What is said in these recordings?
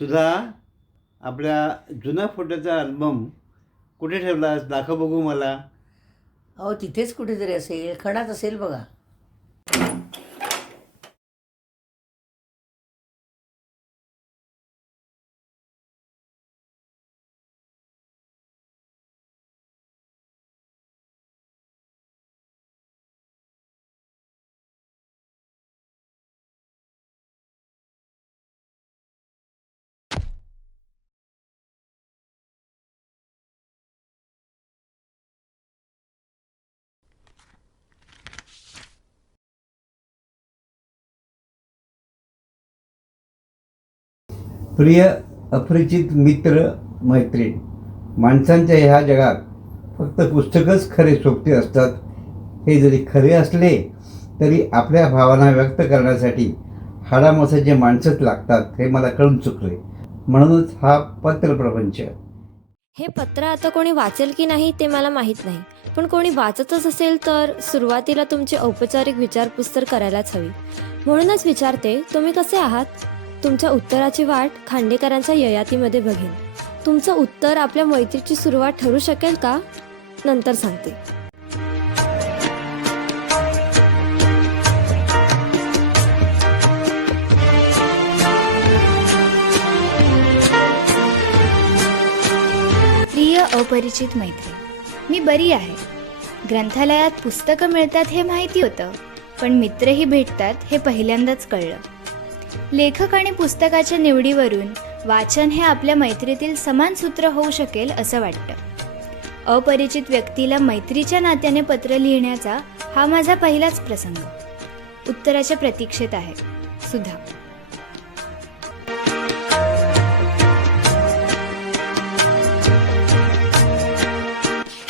सुधा, आपल्या जुना फोटोचा अल्बम कुठे ठेवलास? दाखव बघू मला. अहो तिथेच कुठेतरी असेल, खणात असेल बघा. प्रिय अपरिचित मित्र मैत्रीण, माणसांच्या ह्या जगात फक्त पुस्तकच खरे सोबते असतात. हे जरी खरे असले तरी आपल्या भावना व्यक्त करण्यासाठी हाडामासाचे माणसंच लागतात, हे मला कळून चुकले. म्हणूनच हा पत्रप्रपंच. हे पत्र आता कोणी वाचेल की नाही ते मला माहीत नाही, पण कोणी वाचतच असेल तर सुरुवातीला तुमची औपचारिक विचारपूस तर करायलाच हवी. म्हणूनच विचारते, तुम्ही कसे आहात? तुमच्या उत्तराची वाट खांडेकरांच्या ययातीमध्ये बघेन. तुमचं उत्तर आपल्या मैत्रीची सुरुवात ठरू शकेल का? नंतर सांगते. प्रिय अपरिचित मैत्रीण, मी बरी आहे. ग्रंथालयात पुस्तकं मिळतात हे माहिती होतं, पण मित्रही भेटतात हे पहिल्यांदाच कळलं. लेखक आणि पुस्तकाच्या निवडीवरून वाचन हे आपल्या मैत्रीतील समान सूत्र होऊ शकेल असं वाटतं. अपरिचित व्यक्तीला मैत्रीच्या नात्याने पत्र लिहिण्याचा हा माझा पहिलाच प्रसंग. उत्तराच्या प्रतीक्षेत आहे. सुधा.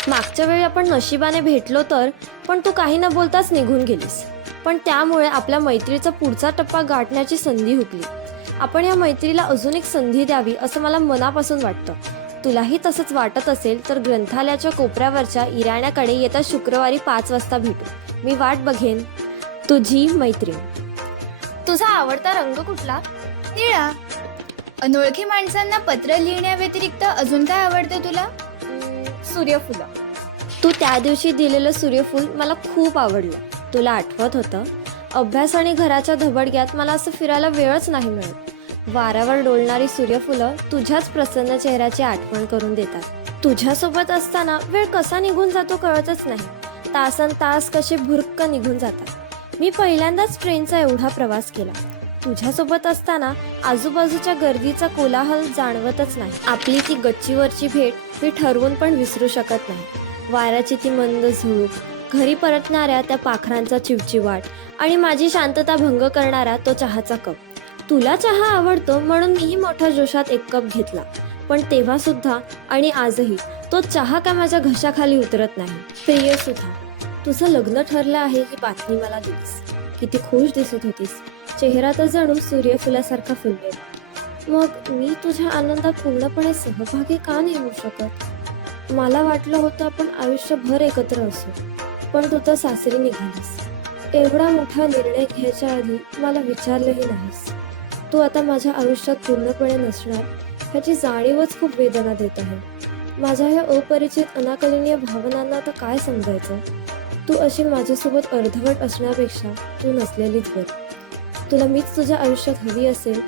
मागच्या वेळी आपण नशिबाने भेटलो तर, पण तू काही न बोलताच निघून गेलीस. पण त्यामुळे आपल्या मैत्रीचा पुढचा टप्पा गाठण्याची संधी हुकली. आपण या मैत्रीला अजून एक संधी द्यावी असं मला मनापासून वाटतं. तुलाही तसंच वाटत असेल तर ग्रंथालयाच्या कोपऱ्यावरच्या इराण्याकडे येत्या शुक्रवारी 5 वाजता भेटू. मी वाट बघेन. तुझी मैत्रीण. तुझा आवडता रंग कुठला? निळा. अनोळखी माणसांना पत्र लिहिण्याव्यतिरिक्त अजून काय आवडतं तुला? सूर्यफुलं. तू त्या दिवशी दिलेलं सूर्यफूल मला खूप आवडलं. तुला आठवत होतं, अभ्यास आणि घराच्या धबडग्यात मला असं फिरायला वेळच नाही मिळत. वाऱ्यावर डोलणारी सूर्यफुलं तुझ्याच प्रसन्न चेहऱ्याची आठवण करून देतात. तुझ्यासोबत असताना वेळ कसा निघून जातो कळतच नाही. तासन तास कसे भुरक्क निघून जातात. मी पहिल्यांदाच ट्रेनचा एवढा प्रवास केला. तुझ्यासोबत असताना आजूबाजूच्या गर्दीचा कोलाहल जाणवतच नाही. आपली ती गच्चीवरची भेट मी ठरवून पण विसरू शकत नाही. वाऱ्याची ती मंद झुळूक, घरी परतणाऱ्या त्या पाखरांचा चिवचिवाट आणि माझी शांतता भंग करणारा तो चहाचा कप. तुला चहा आवडतो म्हणून मीही मोठ्या जोशात एक कप घेतला. पण तेव्हा सुद्धा आणि आजही तो चहा का माझ्या घशाखाली उतरत नाही. प्रिय सुधा, तुझं लग्न ठरलं आहे ही बातमी मला दिलीस. किती खुश दिसत होतीस. चेहरा तर जणू सूर्यफुलासारखा फुललेला. मग मी तुझ्या आनंदात पूर्णपणे सहभागी का नाही होऊ शकत? मला वाटलं होतं आपण आयुष्यभर एकत्र असू, पण तू तर सासरी निघालीस. एवढा मोठा निर्णय घ्यायच्या आधी मला विचारलंही नाहीस. तू आता माझ्या आयुष्यात पूर्णपणे नसणार ह्याची जाणीवच खूप वेदना देत आहे. माझ्या ह्या अपरिचित अनाकलनीय भावनांना आता काय समजायचं? तू अशी माझ्यासोबत अर्धवट असण्यापेक्षा तू नसलेलीच बरी. तुला मीच तुझ्या आयुष्यात हवी असेल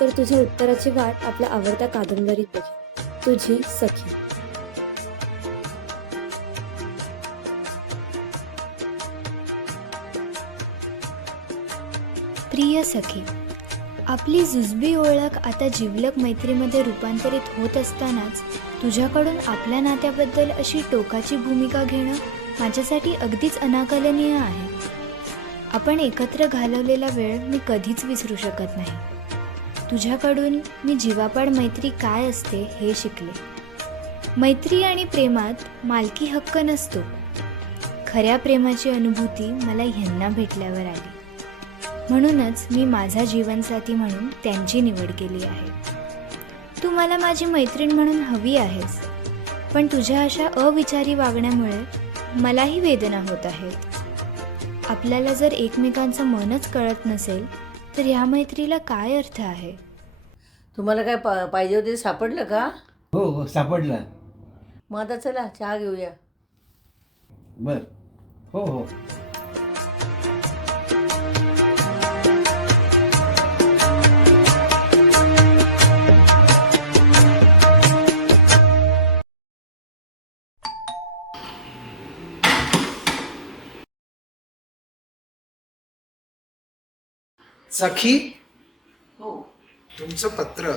तर तुझ्या उत्तराची वाट आपल्या आवडत्या कादंबरीत बघ. तुझी सखी. प्रिय सखी, आपली जुजबी ओळख आता जिवलग मैत्रीमध्ये रूपांतरित होत असतानाच तुझ्याकडून आपल्या नात्याबद्दल अशी टोकाची भूमिका घेणं माझ्यासाठी अगदीच अनाकलनीय आहे. आपण एकत्र घालवलेला वेळ मी कधीच विसरू शकत नाही. तुझ्याकडून मी जीवापाड मैत्री काय असते हे शिकले. मैत्री आणि प्रेमात मालकी हक्क नसतो. खऱ्या प्रेमाची अनुभूती मला ह्यांना भेटल्यावर आली. म्हणूनच मी माझा जीवनसाथी म्हणून त्यांची निवड केली आहे. तू मला माझी मैत्रीण म्हणून हवी आहेस, पण तुझ्या अशा अविचारी वागण्यामुळे मलाही वेदना होत आहेत. आपल्याला जर एकमेकांचं मनच कळत नसेल तर ह्या मैत्रीला काय अर्थ आहे? तुम्हाला काय पाहिजे होते सापडलं का? हो हो सापडला. मग आता चला चहा घेऊया. बर. हो हो. सखी, हो. तुमचं पत्र